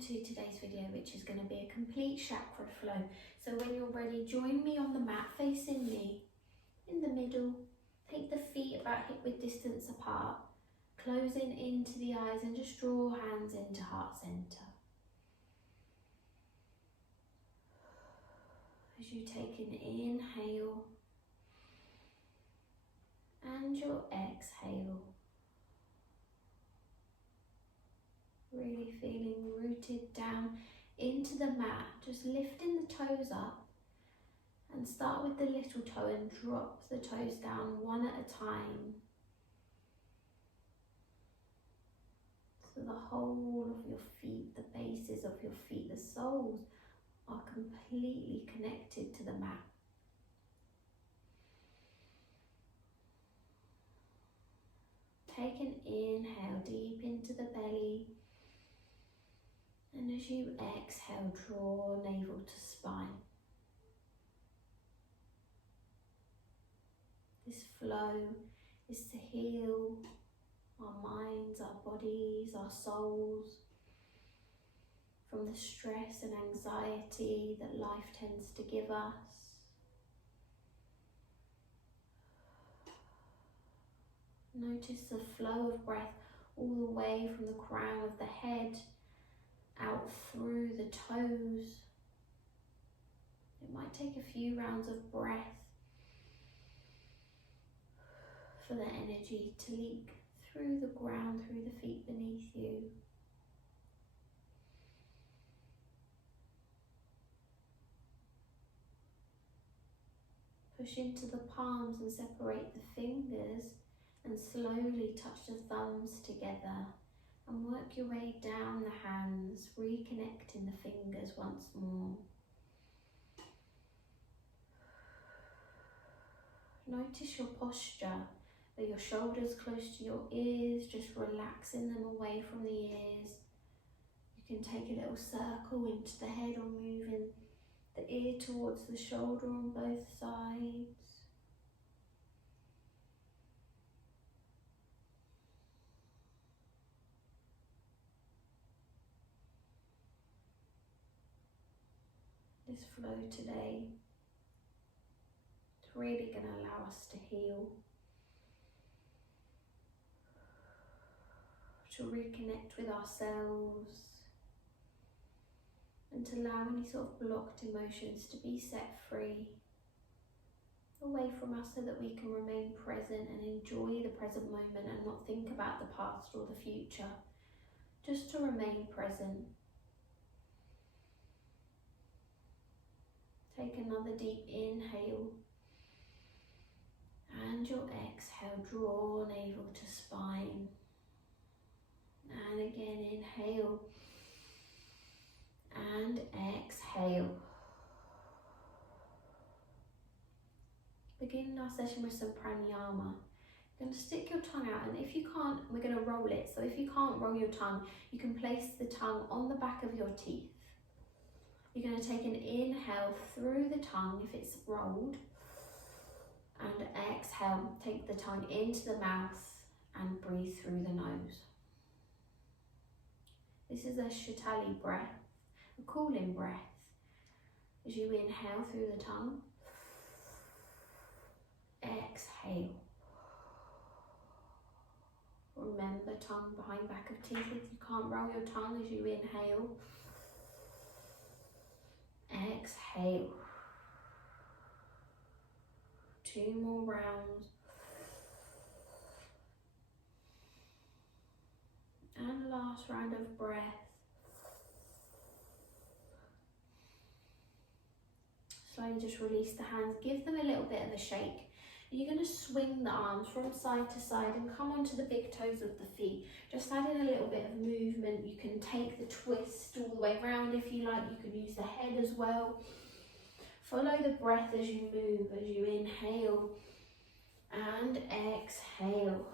to today's video, which is going to be a complete chakra flow. So when you're ready, join me on the mat facing me in the middle. Take the feet about hip-width distance apart, closing into the eyes, and just draw hands into heart center. As you take an inhale and your exhale, really feeling rooted down into the mat, just lifting the toes up, and start with the little toe and drop the toes down one at a time. So the whole of your feet, the bases of your feet, the soles are completely connected to the mat. Take an inhale deep into the belly, and as you exhale, draw navel to spine. This flow is to heal our minds, our bodies, our souls from the stress and anxiety that life tends to give us. Notice the flow of breath all the way from the crown of the head out through the toes. It might take a few rounds of breath for the energy to leak through the ground, through the feet beneath you. Push into the palms and separate the fingers, and slowly touch the thumbs together and work your way down the hands, reconnecting the fingers once more. Notice your posture. Are your shoulders close to your ears, just relaxing them away from the ears. You can take a little circle into the head or moving the ear towards the shoulder on both sides. This flow today is really going to allow us to heal, to reconnect with ourselves, and to allow any sort of blocked emotions to be set free away from us, so that we can remain present and enjoy the present moment and not think about the past or the future, just to remain present. Take another deep inhale, and your exhale, draw navel to spine. And again, inhale and exhale. Begin our session with some pranayama. You're going to stick your tongue out, and if you can't, we're going to roll it. So if you can't roll your tongue, you can place the tongue on the back of your teeth. You're going to take an inhale through the tongue if it's rolled, and exhale, take the tongue into the mouth and breathe through the nose. This is a Shatali breath, a cooling breath. As you inhale through the tongue, exhale. Remember, tongue behind back of teeth. If you can't roll your tongue, as you inhale, exhale. 2 more rounds. And last round of breath. Slowly just release the hands. Give them a little bit of a shake. You're going to swing the arms from side to side and come onto the big toes of the feet. Just add in a little bit of movement. You can take the twist all the way around if you like. You can use the head as well. Follow the breath as you move, as you inhale and exhale.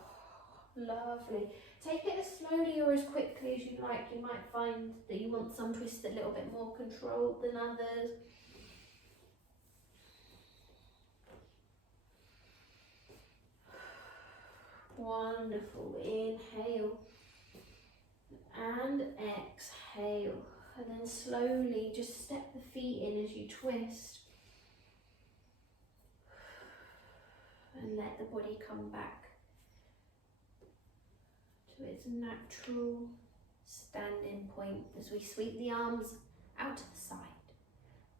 Lovely. Take it as slowly or as quickly as you like. You might find that you want some twists a little bit more controlled than others. Wonderful. Inhale and exhale. And then slowly just step the feet in as you twist. And let the body come back to its natural standing point as we sweep the arms out to the side.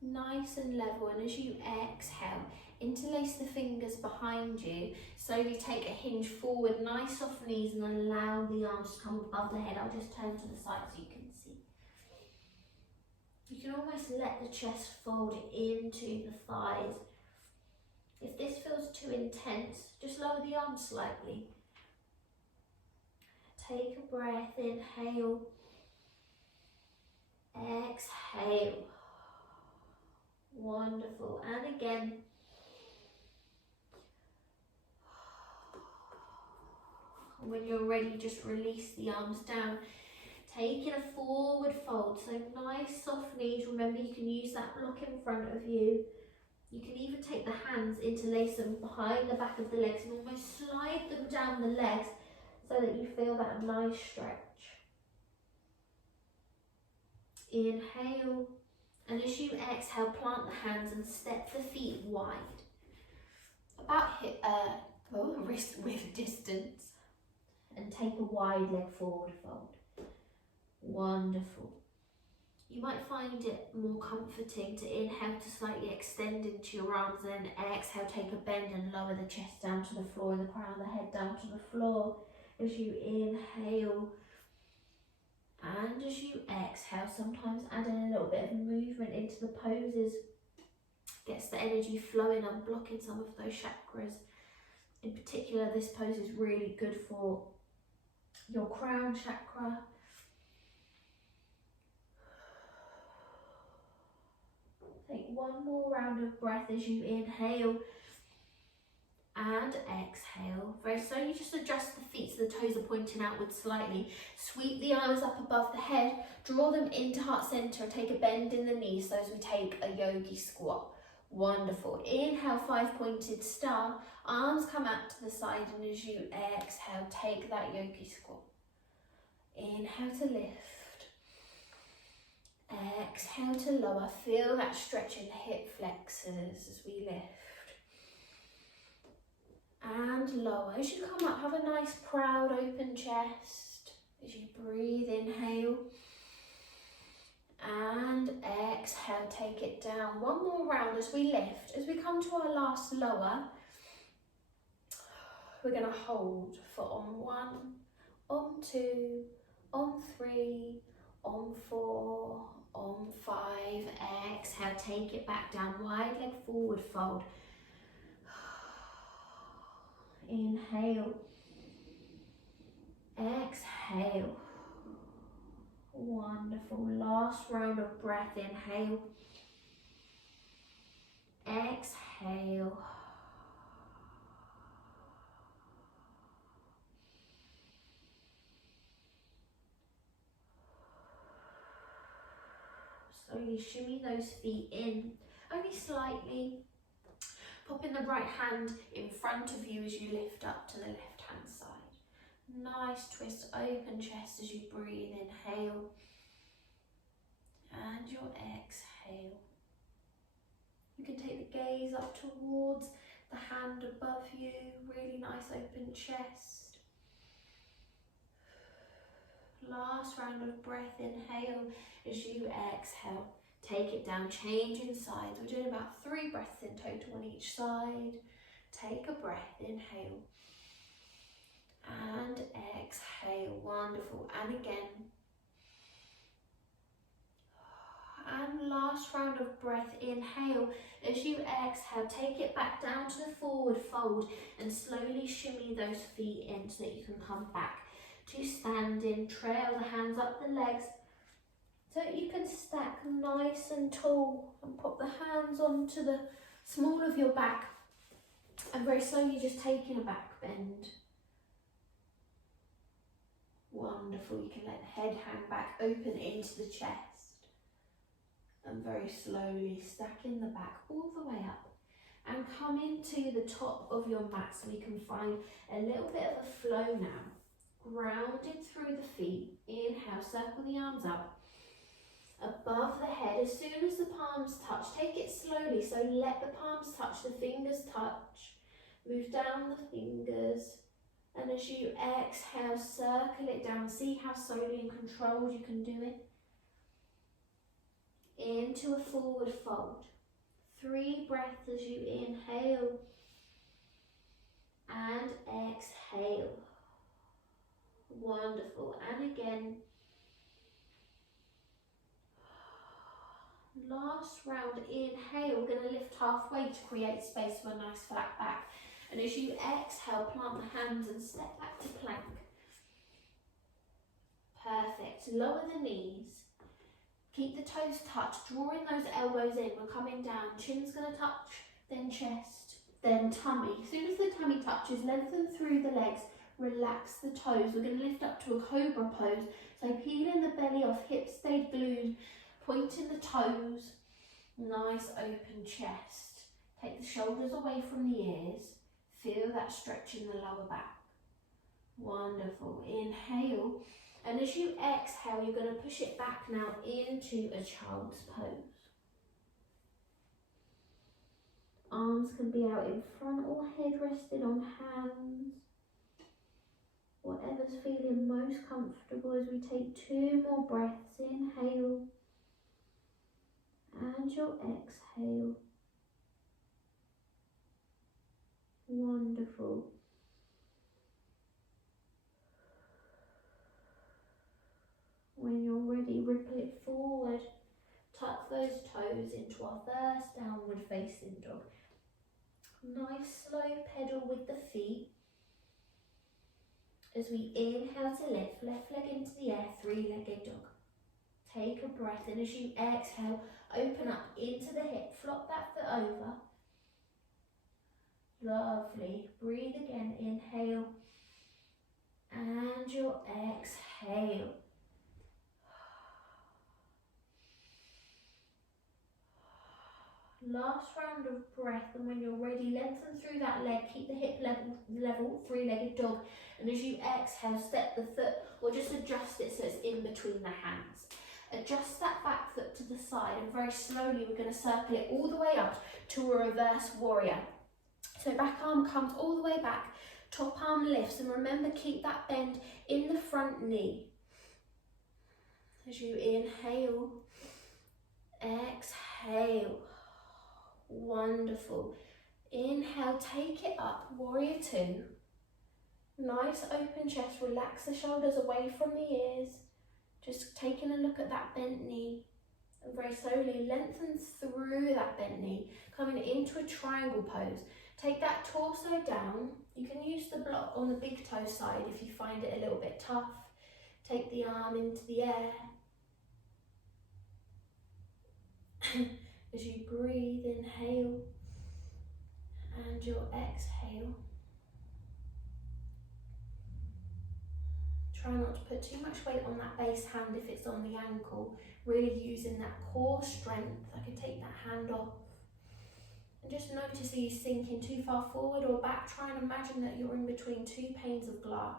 Nice and level, and as you exhale, interlace the fingers behind you. Slowly take a hinge forward, nice soft knees, and allow the arms to come above the head. I'll just turn to the side so you can see. You can almost let the chest fold into the thighs. If this feels too intense, just lower the arms slightly. Take a breath, inhale, exhale. Wonderful, and again. When you're ready, just release the arms down. Taking a forward fold, so nice soft knees. Remember, you can use that block in front of you. You can even take the hands, interlace them behind the back of the legs and almost slide them down the legs so that you feel that nice stretch. Inhale, and as you exhale, plant the hands and step the feet wide. About hip, wrist width distance. And take a wide leg forward fold. Wonderful. You might find it more comforting to inhale to slightly extend into your arms, and then exhale, take a bend and lower the chest down to the floor and the crown of the head down to the floor. As you inhale and as you exhale, sometimes adding a little bit of movement into the poses gets the energy flowing, unblocking some of those chakras. In particular, this pose is really good for your crown chakra. Take one more round of breath as you inhale and exhale. Very slowly, just adjust the feet so the toes are pointing outwards slightly. Sweep the arms up above the head, draw them into heart center, take a bend in the knees so as we take a yogi squat. Wonderful. Inhale, 5-pointed star. Arms come out to the side, and as you exhale, take that yogi squat. Inhale to lift. Exhale to lower. Feel that stretch in the hip flexors as we lift. And lower. As you come up, have a nice proud open chest. As you breathe, inhale. And exhale, take it down. One more round as we lift. As we come to our last lower, we're going to hold for on 1, on 2, on 3, on 4, on 5. Exhale, take it back down. Wide leg forward fold. Inhale. Exhale. Wonderful. Last round of breath. Inhale. Exhale. Slowly shimmy those feet in, only slightly. Popping the right hand in front of you as you lift up to the left hand side. Nice twist, open chest as you breathe. Inhale. And your exhale. You can take the gaze up towards the hand above you. Really nice open chest. Last round of breath. Inhale as you exhale. Take it down, changing sides. We're doing about 3 breaths in total on each side. Take a breath, inhale. And exhale, wonderful. And again. And last round of breath, inhale. As you exhale, take it back down to the forward fold and slowly shimmy those feet in so that you can come back to standing. Trail the hands up the legs so that you can stack nice and tall and pop the hands onto the small of your back and very slowly just taking a back bend. Wonderful. You can let the head hang back, open into the chest and very slowly stacking the back all the way up and come into the top of your mat so we can find a little bit of a flow now. Grounded through the feet. Inhale, circle the arms up. above the head. As soon as the palms touch, take it slowly, so let the palms touch, the fingers touch. Move down the fingers, and as you exhale, circle it down. See how slowly and controlled you can do it. Into a forward fold. 3 breaths as you inhale and exhale. Wonderful. And again. Last round, inhale, we're going to lift halfway to create space for a nice flat back. And as you exhale, plant the hands and step back to plank. Perfect. Lower the knees. Keep the toes touched, drawing those elbows in. We're coming down. Chin's going to touch, then chest, then tummy. As soon as the tummy touches, lengthen through the legs. Relax the toes. We're going to lift up to a cobra pose. So peeling the belly off, hips stayed glued. Pointing the toes, nice open chest. Take the shoulders away from the ears. Feel that stretch in the lower back. Wonderful. Inhale. And as you exhale, you're going to push it back now into a child's pose. Arms can be out in front or head rested on hands. Whatever's feeling most comfortable as we take 2 more breaths. Inhale. And your exhale. Wonderful. When you're ready, ripple it forward. Tuck those toes into our first downward facing dog. Nice slow pedal with the feet. As we inhale to lift, left leg into the air, 3-legged dog. Take a breath, and as you exhale, open up into the hip, flop that foot over. Lovely. Breathe again, inhale. And your exhale. Last round of breath, and when you're ready, lengthen through that leg, keep the hip level, 3-legged dog. And as you exhale, step the foot, or just adjust it so it's in between the hands. Adjust that back foot to the side, and very slowly we're going to circle it all the way up to a reverse warrior. So back arm comes all the way back, top arm lifts, and remember, keep that bend in the front knee. As you inhale, exhale. Wonderful. Inhale, take it up, warrior 2. Nice open chest, relax the shoulders away from the ears. Just taking a look at that bent knee, and very slowly lengthen through that bent knee, coming into a triangle pose. Take that torso down. You can use the block on the big toe side if you find it a little bit tough. Take the arm into the air. As you breathe, inhale, and your exhale. Try not to put too much weight on that base hand if it's on the ankle, really using that core strength. I can take that hand off. And just notice, are you sinking too far forward or back? Try and imagine that you're in between 2 panes of glass.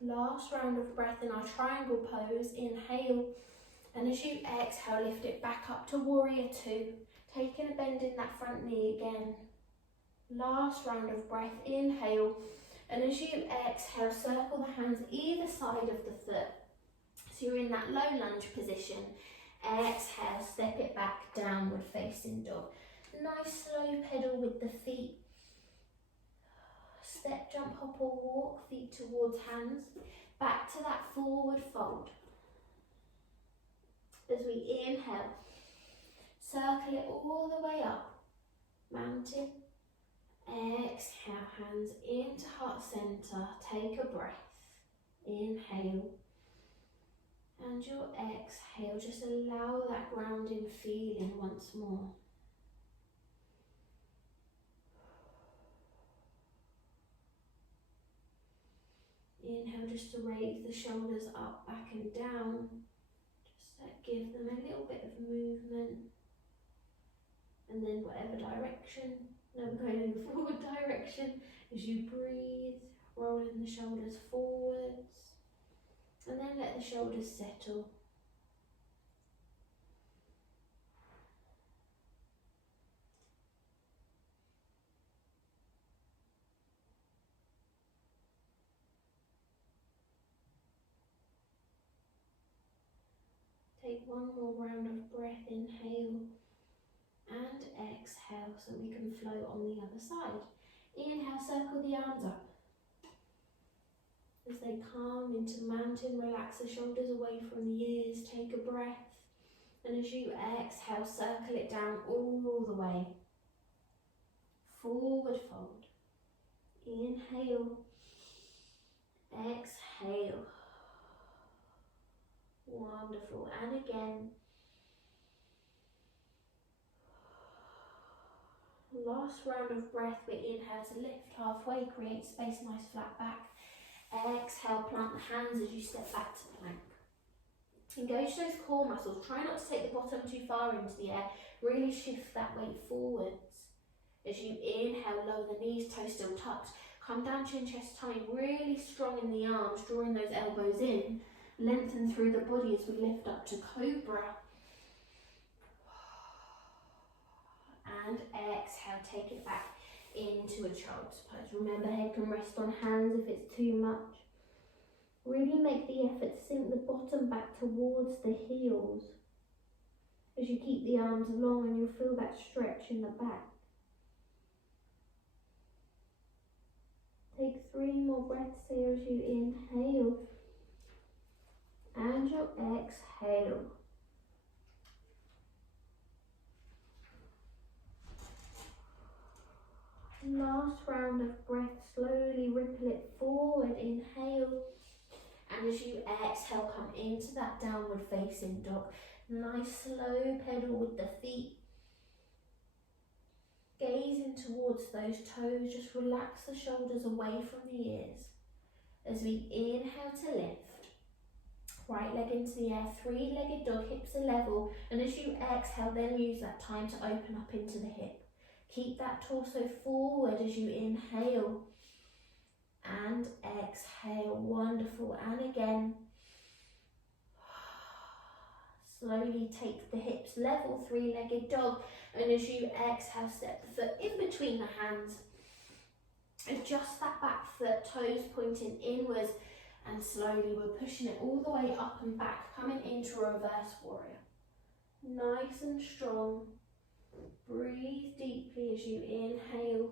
Last round of breath in our triangle pose. Inhale, and as you exhale, lift it back up to warrior 2. Taking a bend in that front knee again. Last round of breath. Inhale, and as you exhale, circle the hands either side of the foot. So you're in that low lunge position. Exhale, step it back, downward facing dog. Nice slow pedal with the feet. Step, jump, hop or walk, feet towards hands. Back to that forward fold. As we inhale, circle it all the way up, mountain. Exhale, hands into heart center. Take a breath. Inhale. And your exhale, just allow that grounding feeling once more. Inhale, just to raise the shoulders up, back and down. Just give them a little bit of movement. And then whatever direction, now we're going in the forward direction. As you breathe, rolling the shoulders forwards. And then let the shoulders settle. Take one more round of breath, inhale and exhale so we can float on the other side. Inhale, circle the arms up. As they come into mountain, relax the shoulders away from the ears, take a breath. And as you exhale, circle it down all the way. Forward fold. Inhale, exhale. Wonderful. And again. Last round of breath, we inhale to lift halfway, create space, nice flat back. Exhale, plant the hands as you step back to plank. Engage those core muscles. Try not to take the bottom too far into the air. Really shift that weight forwards. As you inhale, lower the knees, toes still tucked. Come down, chin, chest, tummy, really strong in the arms, drawing those elbows in. Lengthen through the body as we lift up to cobra. And exhale, take it back into a child's pose. Remember, head can rest on hands if it's too much. Really make the effort to sink the bottom back towards the heels as you keep the arms long, and you'll feel that stretch in the back. Take 3 more breaths here as you inhale and you exhale. Last round of breath, slowly ripple it forward, inhale, and as you exhale, come into that downward facing dog. Nice slow pedal with the feet, gazing towards those toes, just relax the shoulders away from the ears. As we inhale to lift, right leg into the air, 3-legged dog, hips are level, and as you exhale, then use that time to open up into the hip. Keep that torso forward as you inhale and exhale. Wonderful. And again, slowly take the hips level, 3-legged dog, and as you exhale, step the foot in between the hands. Adjust that back foot, toes pointing inwards, and slowly we're pushing it all the way up and back, coming into reverse warrior. Nice and strong. Breathe deeply as you inhale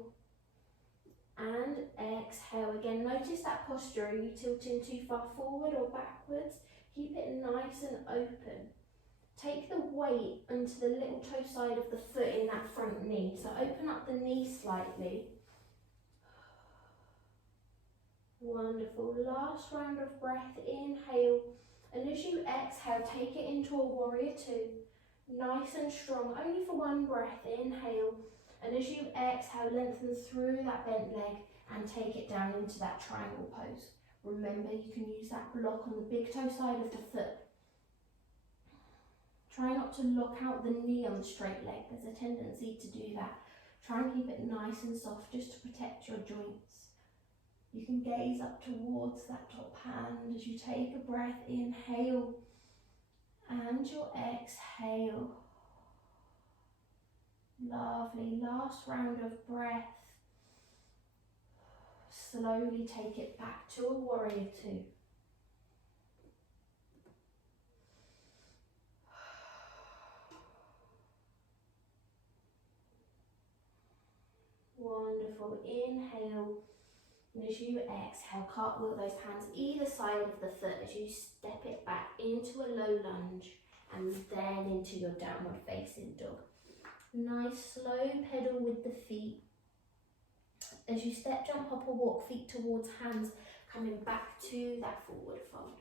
and exhale. Again, notice that posture. Are you tilting too far forward or backwards? Keep it nice and open. Take the weight onto the little toe side of the foot in that front knee. So open up the knee slightly. Wonderful. Last round of breath. Inhale. And as you exhale, take it into a warrior 2. Nice and strong, only for 1 breath. Inhale, and as you exhale, lengthen through that bent leg and take it down into that triangle pose. Remember, you can use that block on the big toe side of the foot. Try not to lock out the knee on the straight leg. There's a tendency to do that. Try and keep it nice and soft just to protect your joints. You can gaze up towards that top hand as you take a breath. Inhale. And your exhale. Lovely. Last round of breath. Slowly take it back to a warrior 2. Wonderful. Inhale. And as you exhale, cartwheel those hands either side of the foot as you step it back into a low lunge and then into your downward facing dog. Nice slow pedal with the feet. As you step, jump, hop or walk, feet towards hands, coming back to that forward fold.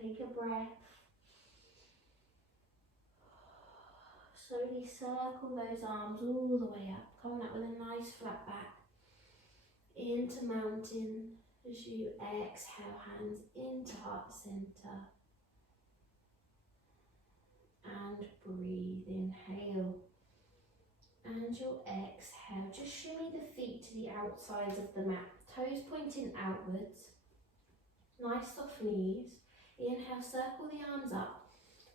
Take a breath. Slowly circle those arms all the way up, coming up with a nice flat back. Into mountain as you exhale, hands into heart center. And breathe, inhale. And your exhale, just shimmy the feet to the outsides of the mat, toes pointing outwards, nice soft knees. Inhale, circle the arms up.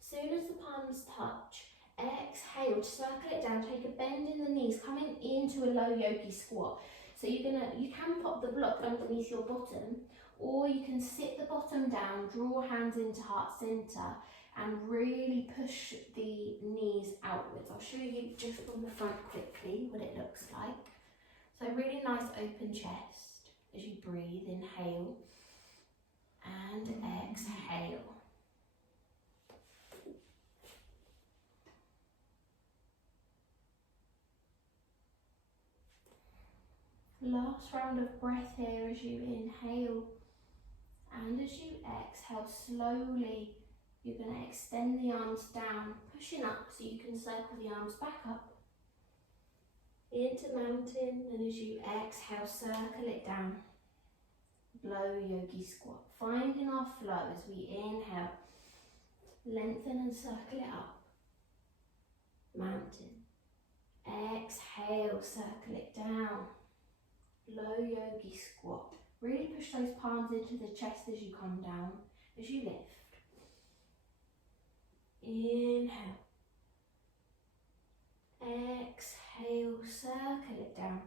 Soon as the palms touch, exhale, circle it down, take a bend in the knees, coming into a low yogi squat. So you can pop the block underneath your bottom, or you can sit the bottom down, draw hands into heart center, and really push the knees outwards. I'll show you just from the front quickly what it looks like. So really nice open chest as you breathe, inhale and exhale. Last round of breath here as you inhale, and as you exhale slowly, you're going to extend the arms down, pushing up so you can circle the arms back up into mountain, and as you exhale, circle it down, low yogi squat. Finding our flow as we inhale, lengthen and circle it up, mountain. Exhale, circle it down, low yogi squat. Really push those palms into the chest as you come down, as you lift. Inhale. Exhale, circle it down.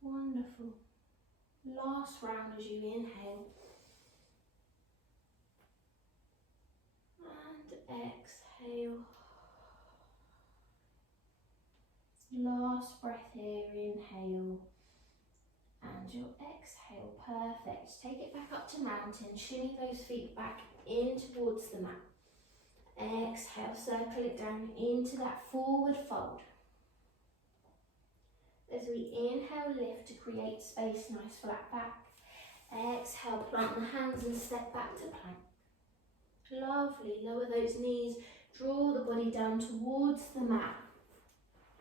Wonderful. Last round as you inhale. And exhale. Last breath here, inhale. And your exhale, perfect. Take it back up to mountain, shimmy those feet back in towards the mat. Exhale, circle it down into that forward fold. As we inhale, lift to create space, nice flat back. Exhale, plant the hands and step back to plank. Lovely, lower those knees, draw the body down towards the mat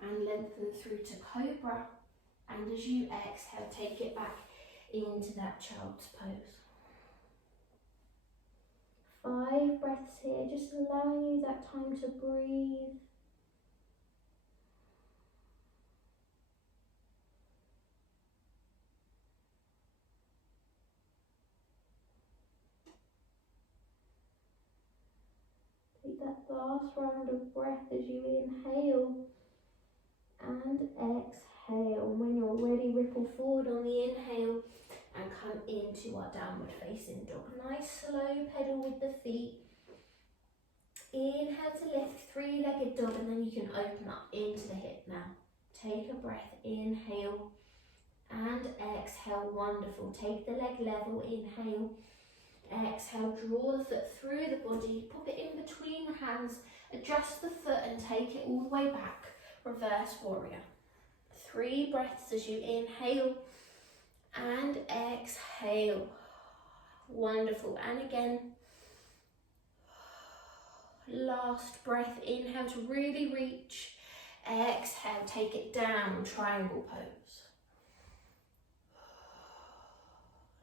and lengthen through to cobra. And as you exhale, take it back into that child's pose. 5 breaths here, just allowing you that time to breathe. Take that last round of breath as you inhale and exhale. When you're ready, ripple forward on the inhale and come into our downward facing dog. Nice slow pedal with the feet. Inhale to lift, 3-legged dog, and then you can open up into the hip now. Take a breath, inhale and exhale. Wonderful. Take the leg level, inhale. Exhale, draw the foot through the body, pop it in between the hands, adjust the foot and take it all the way back. Reverse warrior. 3 breaths as you inhale and exhale. Wonderful. And again. Last breath, inhale to really reach. Exhale, take it down, triangle pose.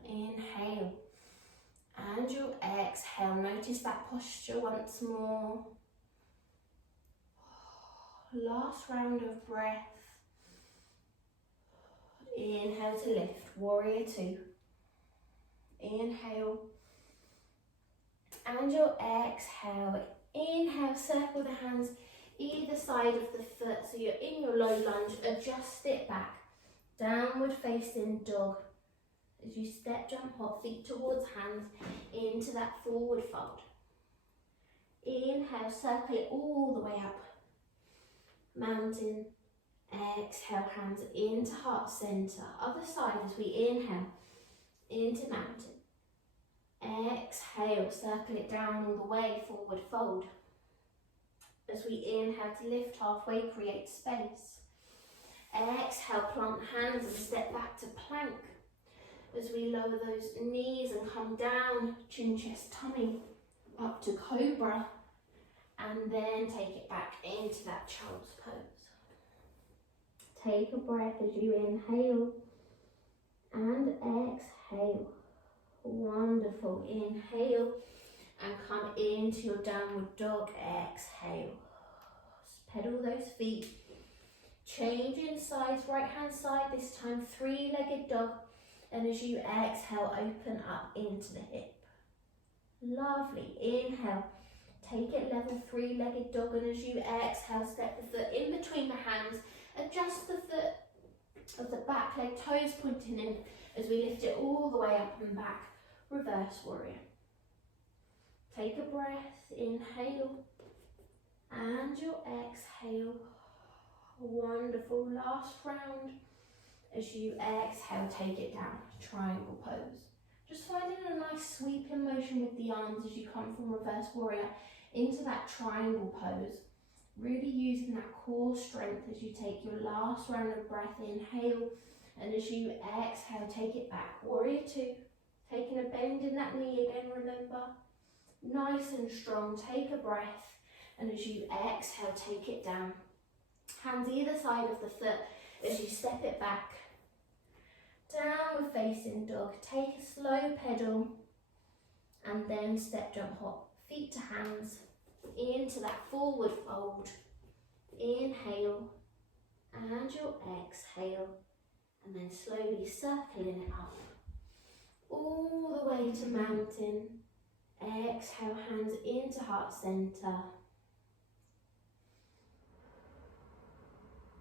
Inhale. And your exhale, notice that posture once more. Last round of breath. Inhale to lift, warrior 2. Inhale. And your exhale. Inhale, circle the hands either side of the foot so you're in your low lunge. Adjust it back. Downward facing dog. As you step, jump, hop, feet towards hands into that forward fold. Inhale, circle it all the way up. Mountain. Exhale, hands into heart center. Other side as we inhale into mountain. Exhale, circle it down all the way, forward fold. As we inhale to lift halfway, create space. Exhale, plant hands and step back to plank. As we lower those knees and come down, chin, chest, tummy, up to cobra. And then take it back into that child's pose. Take a breath as you inhale and exhale. Wonderful. Inhale and come into your downward dog. Exhale. Pedal those feet. Changing sides, right hand side, this time three-legged dog. And as you exhale, open up into the hip. Lovely, inhale. Take it level, three-legged dog, and as you exhale, step the foot in between the hands. Adjust the foot of the back leg, toes pointing in, as we lift it all the way up and back. Reverse warrior. Take a breath, inhale, and your exhale. Wonderful, last round. As you exhale, take it down, triangle pose. Just finding a nice sweeping motion with the arms as you come from reverse warrior into that triangle pose. Really using that core strength as you take your last round of breath. Inhale, and as you exhale, take it back. Warrior two. Taking a bend in that knee again, remember. Nice and strong, take a breath, and as you exhale, take it down. Hands either side of the foot as you step it back. Downward facing dog. Take a slow pedal and then step jump hop. Feet to hands into that forward fold. Inhale and your exhale, and then slowly circling it up all the way to mountain. Exhale, hands into heart center.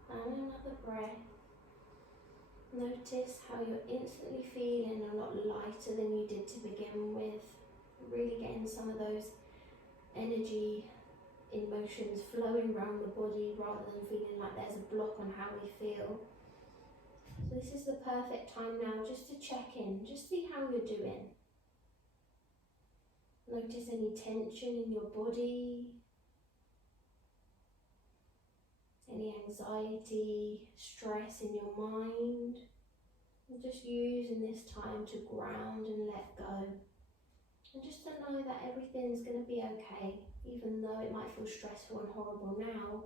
And another breath. Notice how you're instantly feeling a lot lighter than you did to begin with. Really getting some of those energy emotions flowing around the body rather than feeling like there's a block on how we feel. So this is the perfect time now just to check in, just see how you're doing. Notice any tension in your body, any anxiety, stress in your mind. And just using this time to ground and let go. And just to know that everything's going to be okay, even though it might feel stressful and horrible now.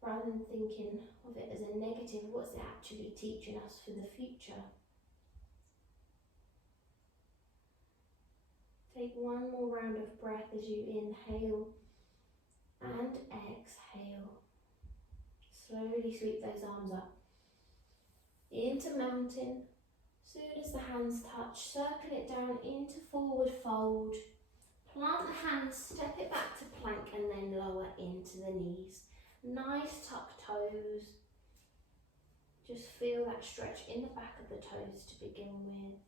Rather than thinking of it as a negative, what's it actually teaching us for the future? Take one more round of breath as you inhale and exhale. Slowly sweep those arms up into mountain. Soon as the hands touch, circle it down into forward fold. Plant the hands, step it back to plank, and then lower into the knees. Nice tuck toes. Just feel that stretch in the back of the toes to begin with.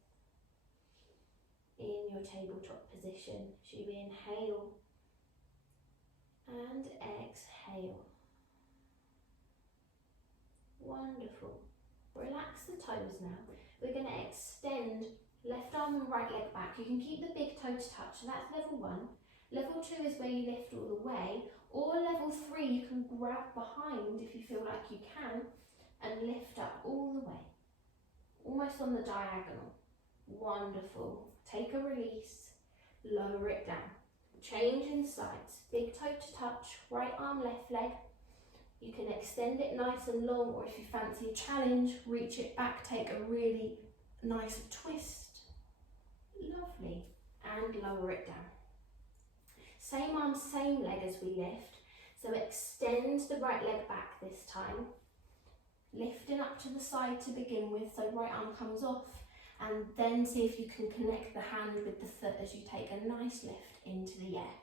In your tabletop position, as you inhale and exhale. Wonderful. Relax the toes now. We're going to extend left arm and right leg back. You can keep the big toe to touch, so that's level 1. Level 2 is where you lift all the way, or level 3 you can grab behind if you feel like you can and lift up all the way, almost on the diagonal. Wonderful. Take a release, lower it down. Change in sides, big toe to touch, right arm, left leg. You can extend it nice and long, or if you fancy a challenge, reach it back, take a really nice twist. Lovely. And lower it down. Same arm, same leg as we lift. So extend the right leg back this time. Lifting up to the side to begin with, so right arm comes off. And then see if you can connect the hand with the foot as you take a nice lift into the air.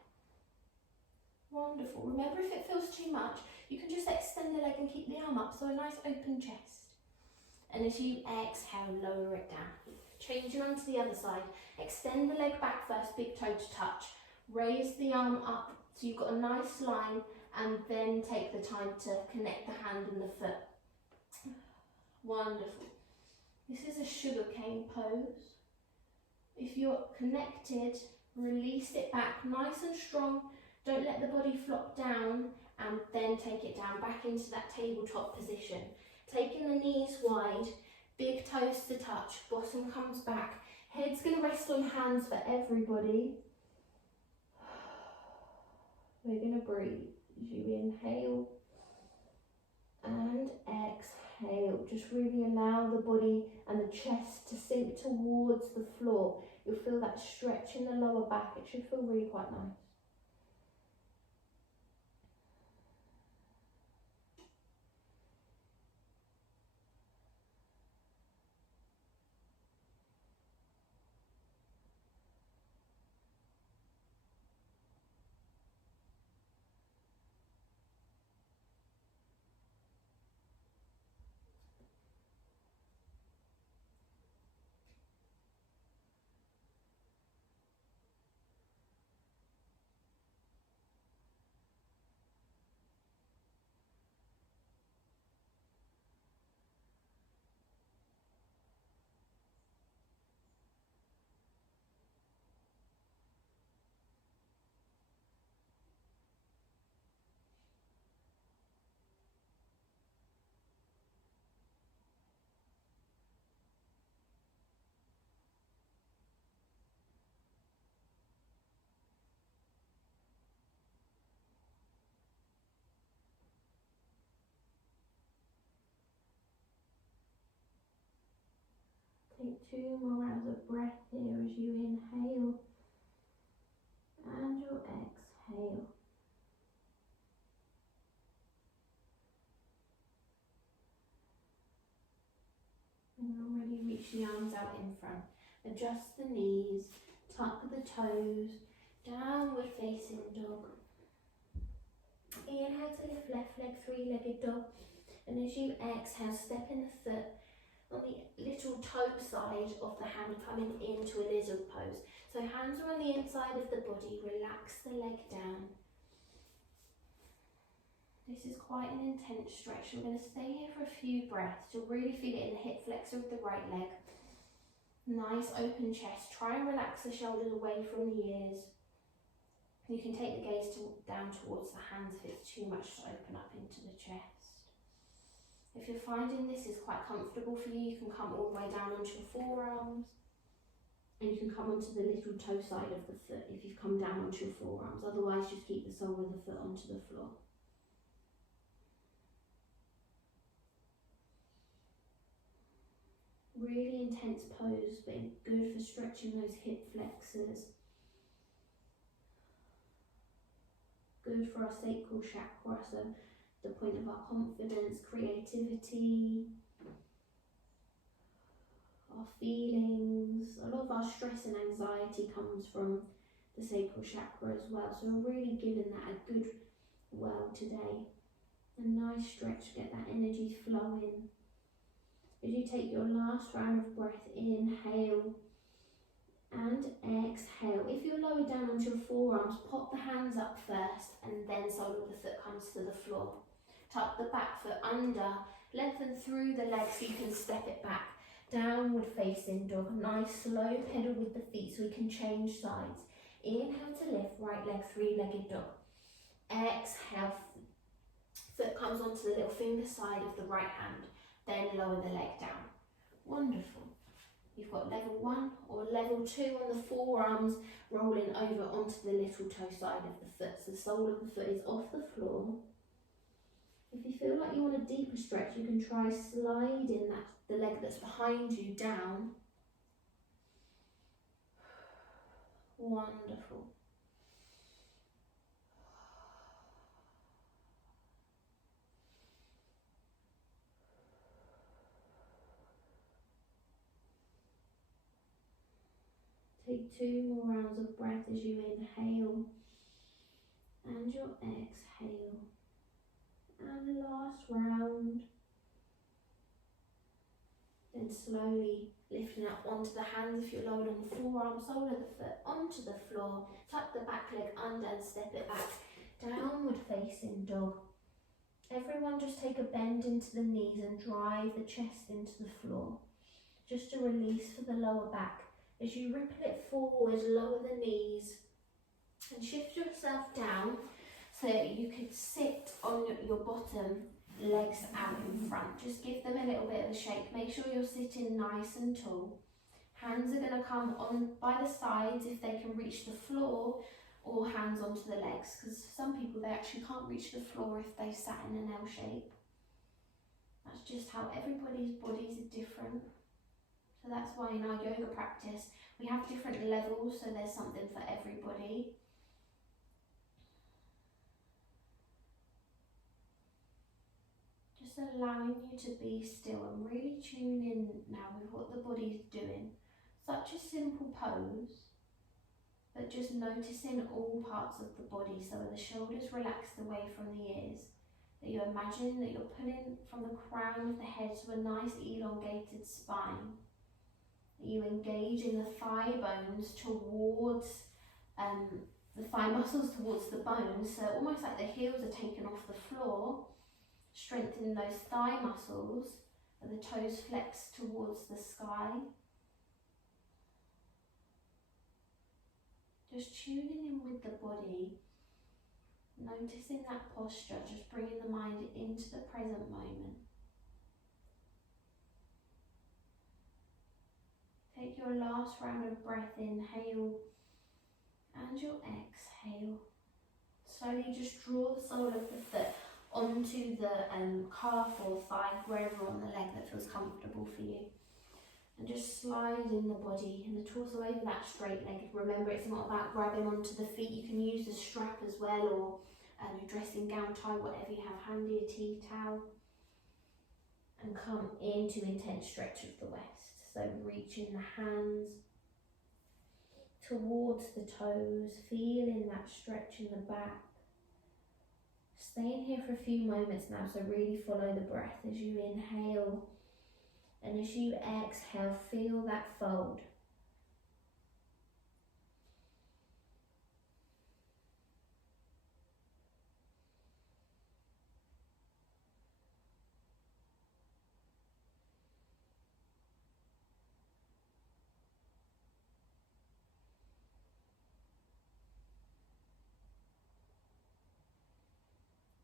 Wonderful. Remember, if it feels too much, you can just extend the leg and keep the arm up, so a nice open chest. And as you exhale, lower it down. Changing on to the other side. Extend the leg back first, big toe to touch. Raise the arm up so you've got a nice line, and then take the time to connect the hand and the foot. Wonderful. This is a sugarcane pose. If you're connected, release it back nice and strong. Don't let the body flop down, and then take it down back into that tabletop position. Taking the knees wide, big toes to touch, bottom comes back. Head's going to rest on hands for everybody. We're going to breathe as you inhale and exhale. Just really allow the body and the chest to sink towards the floor. You'll feel that stretch in the lower back. It should feel really quite nice. Take 2 more rounds of breath here as you inhale and your exhale. And you're ready, reach the arms out in front. Adjust the knees, tuck the toes, downward facing dog. Inhale to lift left leg, 3-legged dog. And as you exhale, step in the foot on the little toe side of the hand, coming into a lizard pose. So hands are on the inside of the body, relax the leg down. This is quite an intense stretch. We're going to stay here for a few breaths. You'll really feel it in the hip flexor of the right leg. Nice open chest. Try and relax the shoulders away from the ears. You can take the gaze down towards the hands if it's too much to open up into the chest. If you're finding this is quite comfortable for you, you can come all the way down onto your forearms. And you can come onto the little toe side of the foot if you've come down onto your forearms. Otherwise, just keep the sole of the foot onto the floor. Really intense pose, but good for stretching those hip flexors. Good for our sacral chakra, so the point of our confidence, creativity, our feelings. A lot of our stress and anxiety comes from the sacral chakra as well, so we're really giving that a good whirl today. A nice stretch, get that energy flowing. As you take your last round of breath, inhale and exhale. If you're lower down onto your forearms, pop the hands up first and then sole of the foot comes to the floor. Tuck the back foot under, lengthen through the legs so you can step it back. Downward facing dog, nice slow pedal with the feet so we can change sides. Inhale to lift, right leg, 3-legged dog. Exhale, foot comes onto the little finger side of the right hand. Then lower the leg down. Wonderful. You've got level 1 or level 2 on the forearms, rolling over onto the little toe side of the foot. So the sole of the foot is off the floor. If you feel like you want a deeper stretch, you can try sliding the leg that's behind you down. Wonderful. Take 2 more rounds of breath as you inhale and your exhale. And last round. Then slowly lifting up onto the hands if you're lowered on the forearm, sole of the foot onto the floor. Tuck the back leg under and step it back. Downward facing dog. Everyone just take a bend into the knees and drive the chest into the floor. Just a release for the lower back. As you ripple it forwards, lower the knees and shift yourself down so you can sit on your bottom, legs out in front. Just give them a little bit of a shake. Make sure you're sitting nice and tall. Hands are going to come on by the sides if they can reach the floor, or hands onto the legs, because some people, they actually can't reach the floor if they sat in an L shape. That's just how everybody's bodies are different. So that's why in our yoga practice, we have different levels, so there's something for everybody. Just allowing you to be still and really tune in now with what the body's doing. Such a simple pose, but just noticing all parts of the body. So are the shoulders relaxed away from the ears? That you imagine that you're pulling from the crown of the head to a nice elongated spine. You engage in the thigh bones towards the thigh muscles towards the bones, so almost like the heels are taken off the floor, strengthening those thigh muscles, and the toes flex towards the sky. Just tuning in with the body, noticing that posture, just bringing the mind into the present moment. Take your last round of breath, inhale, and your exhale. Slowly just draw the sole of the foot onto the calf or thigh, wherever on the leg that feels comfortable for you. And just sliding the body and the torso over that straight leg. Remember, it's not about grabbing onto the feet. You can use the strap as well, or your dressing gown tie, whatever you have handy, a tea towel. And come into intense stretch of the west. So reaching the hands towards the toes, feeling that stretch in the back. Staying here for a few moments now, so really follow the breath as you inhale. And as you exhale, feel that fold.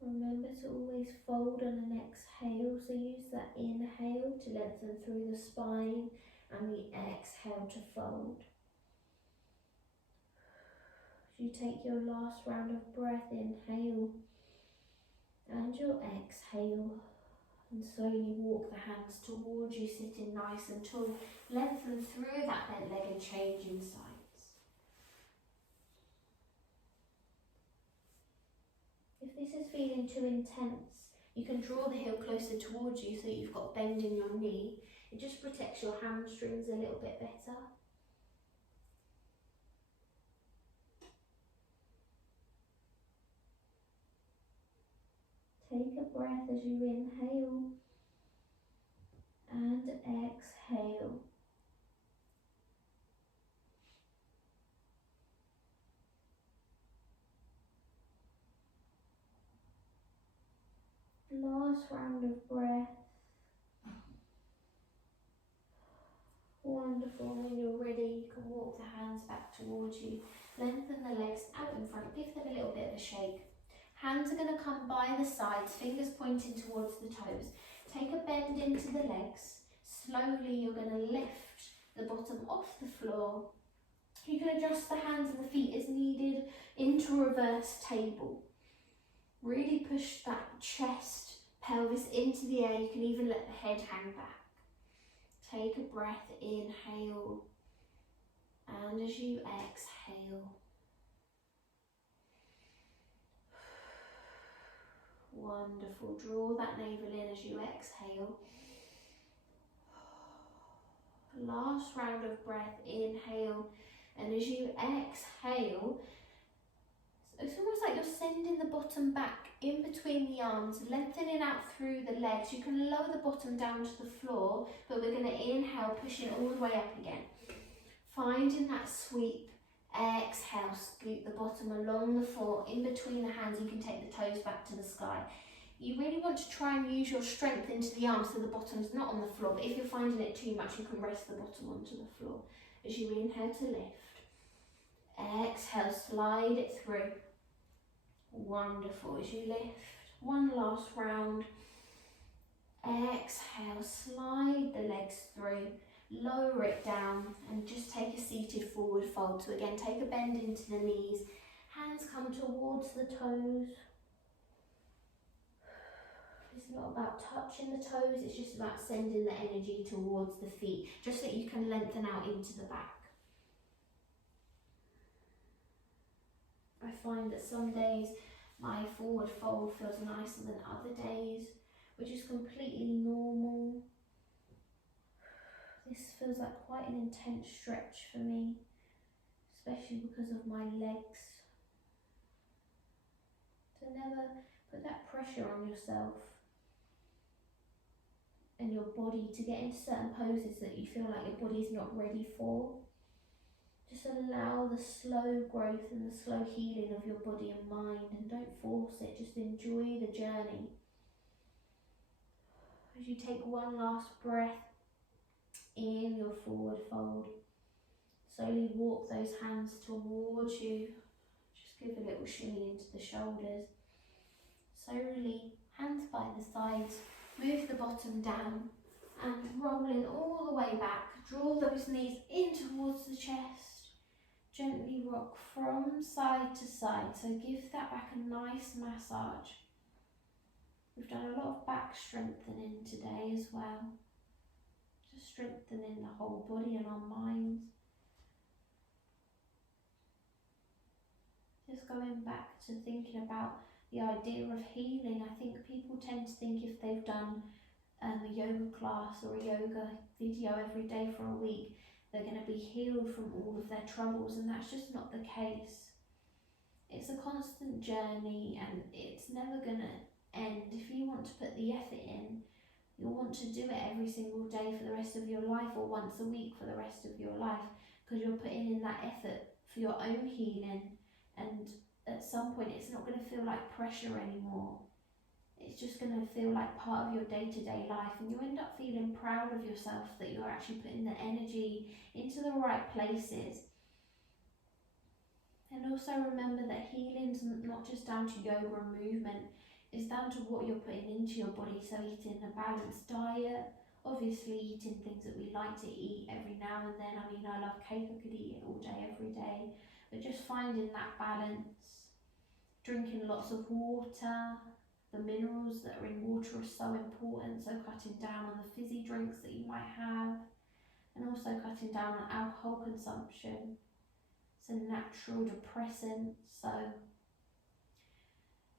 Remember to always fold on an exhale, so use that inhale to lengthen through the spine and the exhale to fold. As you take your last round of breath, inhale and your exhale, and slowly walk the hands towards you, sitting nice and tall. Lengthen through that bent leg and change in sides. If this is feeling too intense, you can draw the heel closer towards you so you've got bend in your knee. It just protects your hamstrings a little bit better. Take a breath as you inhale and exhale. Last round of breath. Wonderful. When you're ready, you can walk the hands back towards you. Lengthen the legs out in front. Give them a little bit of a shake. Hands are going to come by the sides, fingers pointing towards the toes. Take a bend into the legs. Slowly you're going to lift the bottom off the floor. You can adjust the hands and the feet as needed into reverse table. Really push that chest, pelvis into the air. You can even let the head hang back. Take a breath, inhale, and as you exhale, wonderful. Draw that navel in as you exhale. Last round of breath, inhale, and as you exhale, it's almost like you're sending the bottom back in between the arms, lengthening out through the legs. You can lower the bottom down to the floor, but we're going to inhale, pushing all the way up again. Finding that sweep, exhale, scoot the bottom along the floor, in between the hands. You can take the toes back to the sky. You really want to try and use your strength into the arms so the bottom's not on the floor, but if you're finding it too much, you can rest the bottom onto the floor. As you inhale to lift, exhale, slide it through. Wonderful. As you lift, one last round. Exhale, slide the legs through, lower it down, and just take a seated forward fold. So again, take a bend into the knees, hands come towards the toes. It's not about touching the toes, it's just about sending the energy towards the feet, just so you can lengthen out into the back. I find that some days my forward fold feels nicer than other days, which is completely normal. This feels like quite an intense stretch for me, especially because of my legs. So never put that pressure on yourself and your body to get into certain poses that you feel like your body's not ready for. Just allow the slow growth and the slow healing of your body and mind, and don't force it, just enjoy the journey. As you take one last breath in your forward fold, slowly walk those hands towards you. Just give a little shimmy into the shoulders. Slowly, hands by the sides, move the bottom down and rolling all the way back. Draw those knees in towards the chest. Gently rock from side to side, so give that back a nice massage. We've done a lot of back strengthening today as well. Just strengthening the whole body and our minds. Just going back to thinking about the idea of healing. I think people tend to think if they've done a yoga class or a yoga video every day for a week, they're going to be healed from all of their troubles, and that's just not the case. It's a constant journey and it's never going to end. If you want to put the effort in, you'll want to do it every single day for the rest of your life, or once a week for the rest of your life, because you're putting in that effort for your own healing, and at some point it's not going to feel like pressure anymore. It's just going to feel like part of your day-to-day life, and you end up feeling proud of yourself that you're actually putting the energy into the right places. And also remember that healing's not just down to yoga and movement, it's down to what you're putting into your body. So eating a balanced diet, obviously eating things that we like to eat every now and then. I mean, I love cake, I could eat it all day, every day, but just finding that balance. Drinking lots of water. The minerals that are in water are so important, so cutting down on the fizzy drinks that you might have, and also cutting down on alcohol consumption. It's a natural depressant, so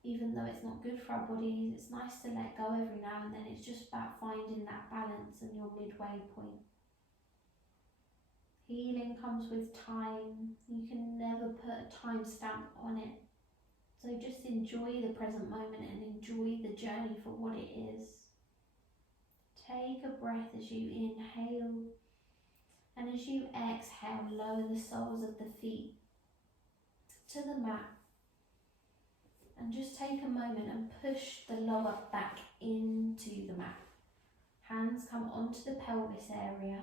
even though it's not good for our bodies, it's nice to let go every now and then. It's just about finding that balance and your midway point. Healing comes with time. You can never put a time stamp on it. So just enjoy the present moment and enjoy the journey for what it is. Take a breath as you inhale, and as you exhale, lower the soles of the feet to the mat. And just take a moment and push the lower back into the mat. Hands come onto the pelvis area.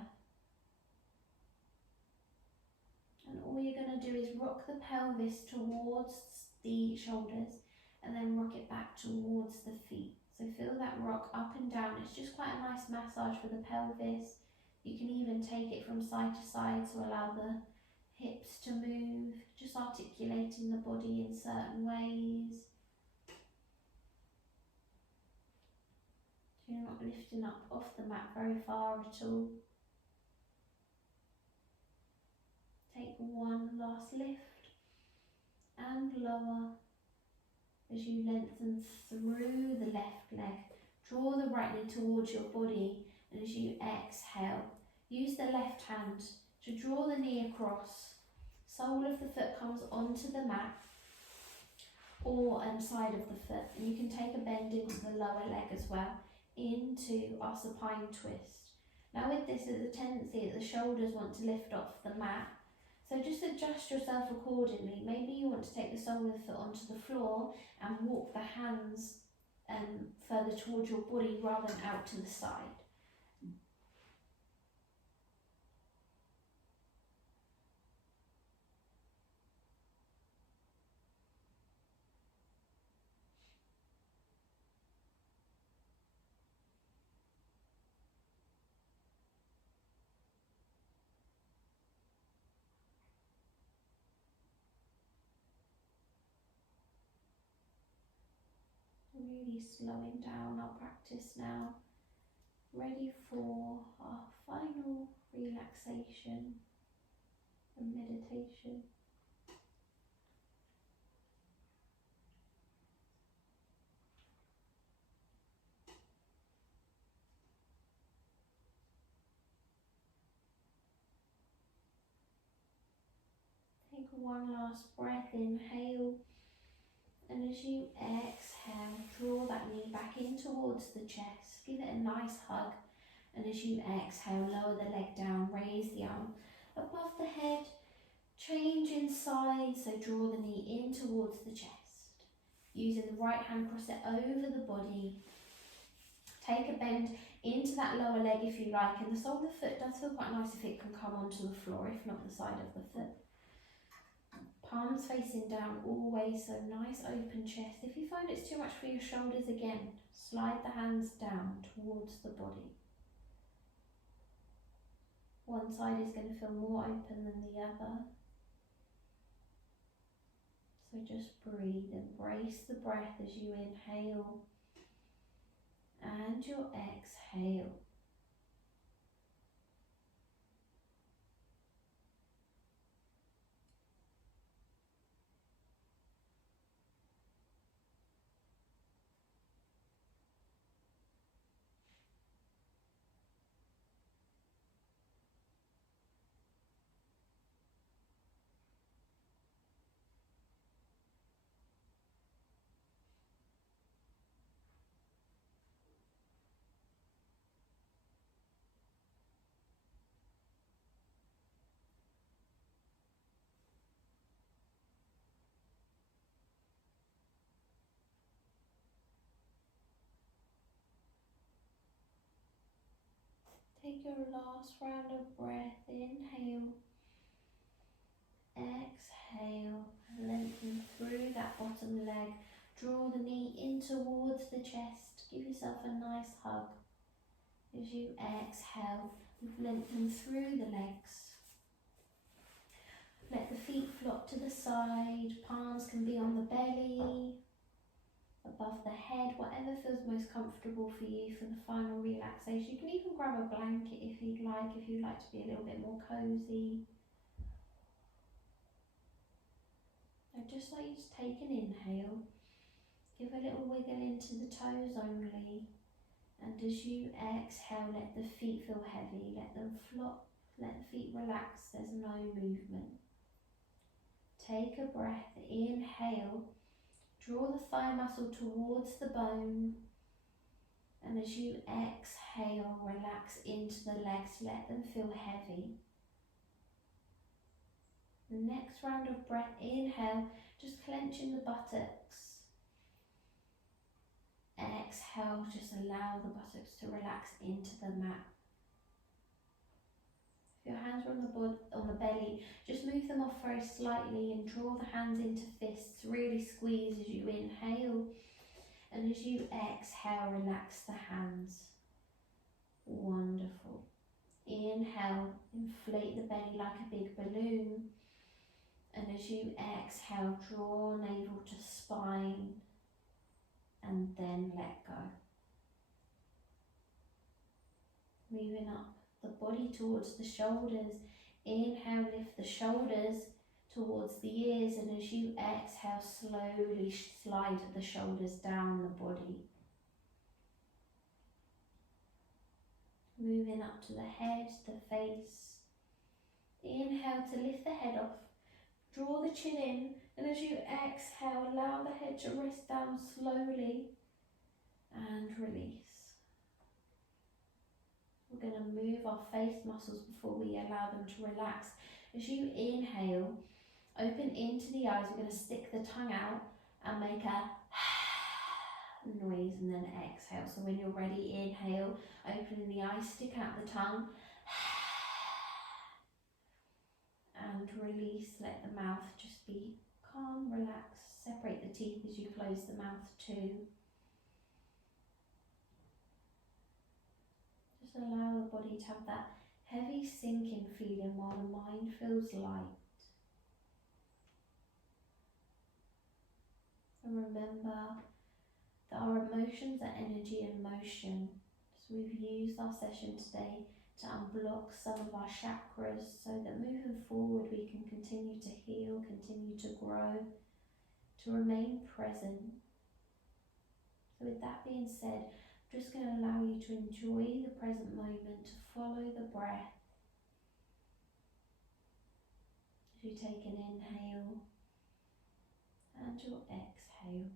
And all you're going to do is rock the pelvis towards the shoulders and then rock it back towards the feet. So feel that rock up and down. It's just quite a nice massage for the pelvis. You can even take it from side to side to allow the hips to move, just articulating the body in certain ways. So you're not lifting up off the mat very far at all. Take one last lift and lower as you lengthen through the left leg. Draw the right knee towards your body, and as you exhale, use the left hand to draw the knee across. Sole of the foot comes onto the mat or side of the foot, and you can take a bend into the lower leg as well, into our supine twist. Now with this, there's a tendency that the shoulders want to lift off the mat, so just adjust yourself accordingly. Maybe you want to take the sole of the foot onto the floor and walk the hands further towards your body rather than out to the side. Really slowing down our practice now, ready for our final relaxation and meditation. Take one last breath, inhale. And as you exhale, draw that knee back in towards the chest. Give it a nice hug. And as you exhale, lower the leg down. Raise the arm above the head. Change inside. So draw the knee in towards the chest. Using the right hand, cross it over the body. Take a bend into that lower leg if you like. And the sole of the foot does feel quite nice if it can come onto the floor, if not the side of the foot. Palms facing down always, so nice open chest. If you find it's too much for your shoulders, again, slide the hands down towards the body. One side is going to feel more open than the other. So just breathe, embrace the breath as you inhale and your exhale. Take your last round of breath. Inhale, exhale, lengthen through that bottom leg. Draw the knee in towards the chest. Give yourself a nice hug. As you exhale, lengthen through the legs. Let the feet flop to the side. Palms can be on the belly, above the head, whatever feels most comfortable for you for the final relaxation. You can even grab a blanket if you'd like to be a little bit more cozy. I'd just like you to take an inhale, give a little wiggle into the toes only, and as you exhale, let the feet feel heavy, let them flop, let the feet relax, there's no movement. Take a breath, inhale, draw the thigh muscle towards the bone, and as you exhale, relax into the legs, let them feel heavy. The next round of breath, inhale, just clenching the buttocks. Exhale, just allow the buttocks to relax into the mat. If your hands are on the belly, just move them off very slightly and draw the hands into fists. Really squeeze as you inhale, and as you exhale, relax the hands. Wonderful. Inhale, inflate the belly like a big balloon. And as you exhale, draw navel to spine and then let go. Moving up the body towards the shoulders. Inhale, lift the shoulders towards the ears, and as you exhale, slowly slide the shoulders down the body. Moving up to the head, the face. Inhale to lift the head off. Draw the chin in, and as you exhale, allow the head to rest down slowly and release. We're going to move our face muscles before we allow them to relax. As you inhale, open into the eyes. We're going to stick the tongue out and make a noise, and then exhale. So when you're ready, inhale, open the eyes, stick out the tongue. And release, let the mouth just be calm, relax. Separate the teeth as you close the mouth too. Just allow the body to have that heavy sinking feeling while the mind feels light. And remember that our emotions are energy in motion. So we've used our session today to unblock some of our chakras so that moving forward we can continue to heal, continue to grow, to remain present. So with that being said, I'm just going to allow you to enjoy the present moment, to follow the breath. As you take an inhale and your exhale.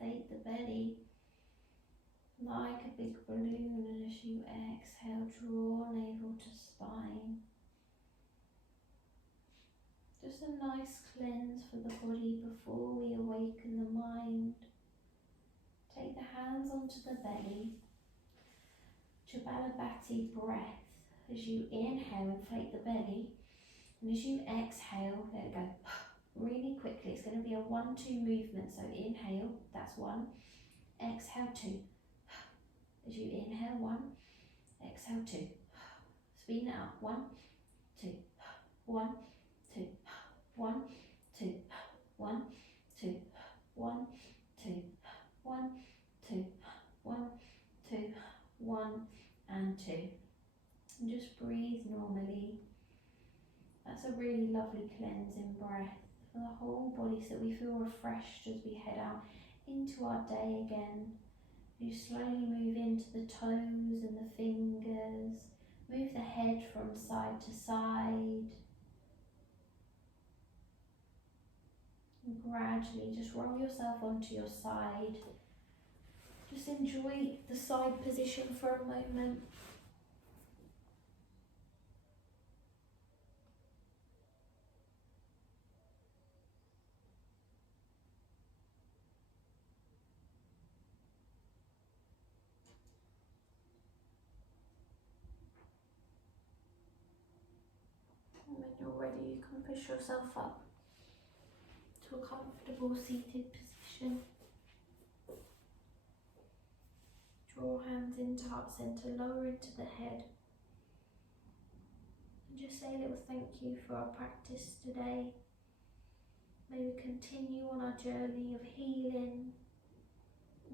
inflate the belly like a big balloon, and as you exhale, draw navel to spine. Just a nice cleanse for the body before we awaken the mind. Take the hands onto the belly. Chabalabati breath. As you inhale, inflate the belly. And as you exhale, there we go, really quickly. It's going to be a 1-2 movement. So inhale, that's 1. Exhale, 2. As you inhale, 1. Exhale, 2. Speed it up. 1, 2, 1, 2, 1, 2, 1, 2, 1, 2, 1, 2, 1, 2, 1, and 2. And just breathe normally. That's a really lovely cleansing breath for the whole body, so that we feel refreshed as we head out into our day again. You slowly move into the toes and the fingers. Move the head from side to side. And gradually just roll yourself onto your side. Just enjoy the side position for a moment. And when you're ready, you can push yourself up to a comfortable seated position. Draw hands into heart centre, lower into the head. And just say a little thank you for our practice today. May we continue on our journey of healing.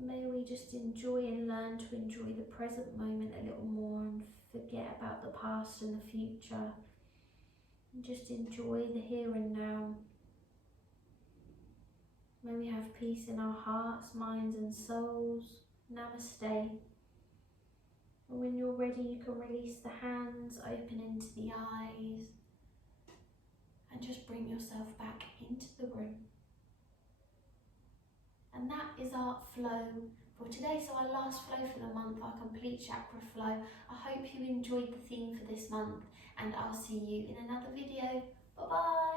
May we just enjoy and learn to enjoy the present moment a little more and forget about the past and the future. And just enjoy the here and now. May we have peace in our hearts, minds and souls. Namaste. And when you're ready, you can release the hands, open into the eyes, and just bring yourself back into the room. And that is our flow for today. So our last flow for the month, our complete chakra flow. I hope you enjoyed the theme for this month, and I'll see you in another video. Bye bye.